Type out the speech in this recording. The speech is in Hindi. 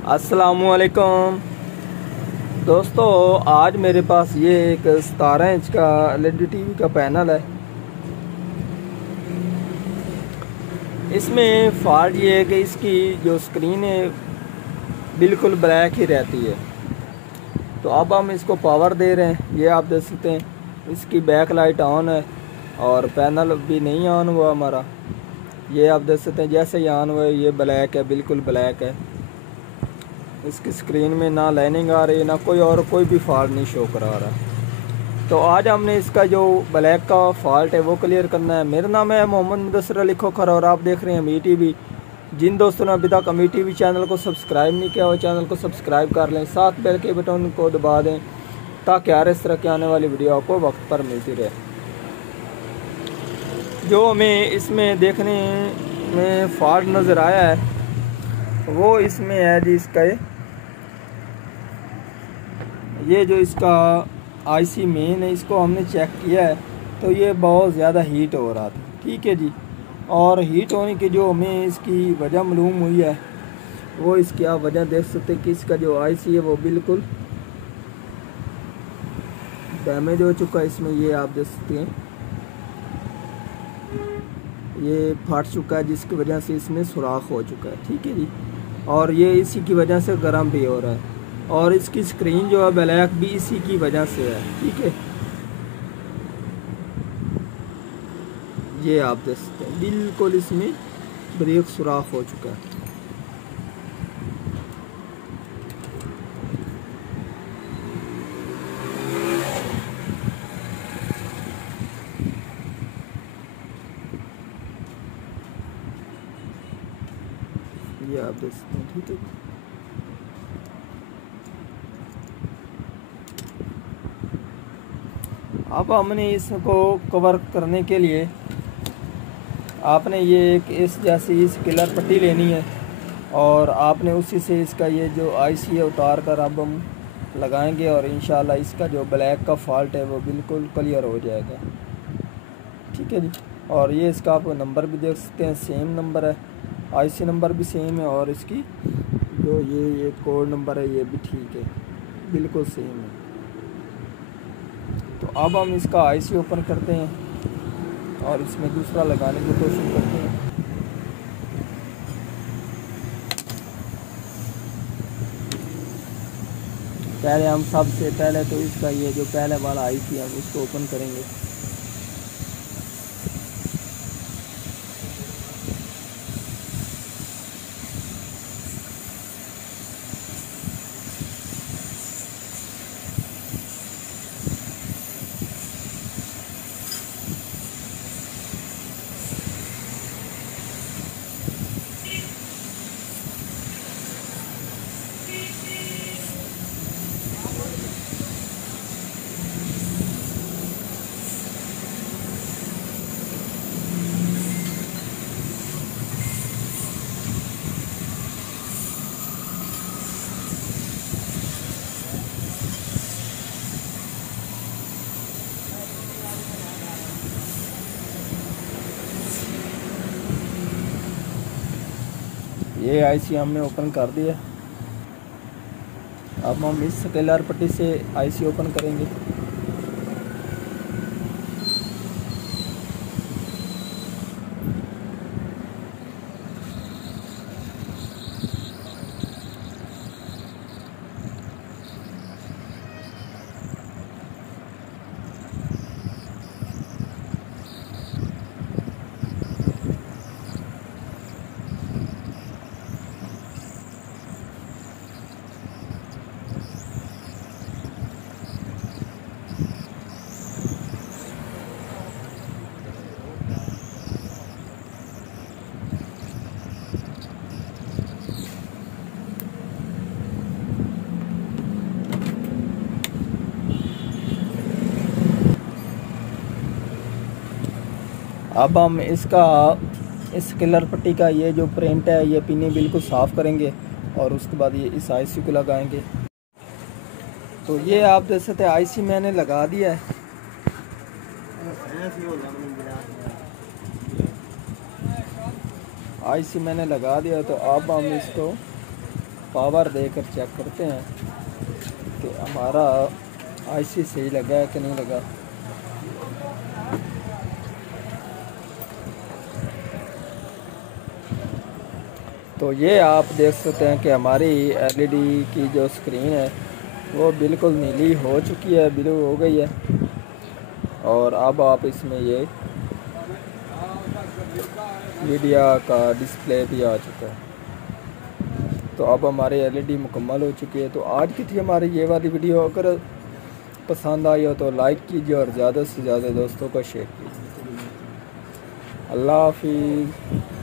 अस्सलामुअलैकुम दोस्तों, आज मेरे पास ये एक 17 इंच का एलईडी टीवी का पैनल है। इसमें फॉल्ट ये है कि इसकी जो स्क्रीन है बिल्कुल ब्लैक ही रहती है। तो अब हम इसको पावर दे रहे हैं, ये आप देख सकते हैं। इसकी बैक लाइट ऑन है और पैनल भी नहीं ऑन हुआ हमारा। ये आप देख सकते हैं, जैसे ही ऑन हुआ ये ब्लैक है, बिल्कुल ब्लैक है। इसकी स्क्रीन में ना लाइनिंग आ रही है, ना कोई भी फॉल्ट नहीं शो करा रहा। तो आज हमने इसका जो ब्लैक का फॉल्ट है वो क्लियर करना है। मेरा नाम है मोहम्मद मुदस्सिर अली खोखर और आप देख रहे हैं अमी टीवी। जिन दोस्तों ने अभी तक अमी टीवी चैनल को सब्सक्राइब नहीं किया वो चैनल को सब्सक्राइब कर लें, साथ बेल के बटन को दबा दें ताकि हर इस तरह की आने वाली वीडियो आपको वक्त पर मिलती रहे। जो हमें इसमें देखने में फॉल्ट नज़र आया है वो इसमें है जी, इसका ये जो इसका आईसी मेन है, इसको हमने चेक किया है तो ये बहुत ज़्यादा हीट हो रहा था। ठीक है जी, और हीट होने की जो हमें इसकी वजह मालूम हुई है वो इसकी आप वजह देख सकते हैं कि इसका जो आईसी है वो बिल्कुल डैमेज हो चुका है। इसमें ये आप देख सकते हैं ये फट चुका है, जिसकी वजह से इसमें सुराख हो चुका है। ठीक है जी, और ये इसी की वजह से गर्म भी हो रहा है और इसकी स्क्रीन जो है ब्लैक भी इसी की वजह से है। ठीक है, ये आप देख सकते हैं बिल्कुल इसमें ब्रेक सुराख हो चुका है। ये आप देख सकते हैं। ठीक है, अब हमने इसको कवर करने के लिए आपने ये एक इस जैसी इस किलर पट्टी लेनी है और आपने उसी से इसका ये जो आईसी है उतार कर अब हम लगाएंगे और इंशाल्लाह इसका जो ब्लैक का फॉल्ट है वो बिल्कुल क्लियर हो जाएगा। ठीक है जी, और ये इसका आप नंबर भी देख सकते हैं, सेम नंबर है, आईसी नंबर भी सेम है और इसकी जो ये कोड नंबर है ये भी ठीक है, बिल्कुल सेम है। तो अब हम इसका आईसी ओपन करते हैं और इसमें दूसरा लगाने की कोशिश करते हैं। पहले हम सबसे पहले तो इसका ये जो पहले वाला आईसी है हम इसको ओपन करेंगे। ये आईसी हमने ओपन कर दिया। अब हम इस स्केलर पट्टी से आईसी ओपन करेंगे। अब हम इसका इस किलर पट्टी का ये जो प्रिंट है ये पिने बिल्कुल साफ़ करेंगे और उसके बाद ये इस आईसी को लगाएंगे। तो ये आप देख सकते हैं आईसी मैंने लगा दिया है। आईसी मैंने लगा दिया, तो अब हम इसको पावर देकर चेक करते हैं कि हमारा आईसी सही लगा है कि नहीं लगा। तो ये आप देख सकते हैं कि हमारी एलईडी की जो स्क्रीन है वो बिल्कुल नीली हो चुकी है, ब्लू हो गई है। और अब आप इसमें ये मीडिया का डिस्प्ले भी आ चुका है। तो अब हमारी एलईडी मुकम्मल हो चुकी है। तो आज की थी हमारी ये वाली वीडियो। अगर पसंद आई हो तो लाइक कीजिए और ज़्यादा से ज़्यादा दोस्तों को शेयर कीजिए। अल्लाह हाफिज़।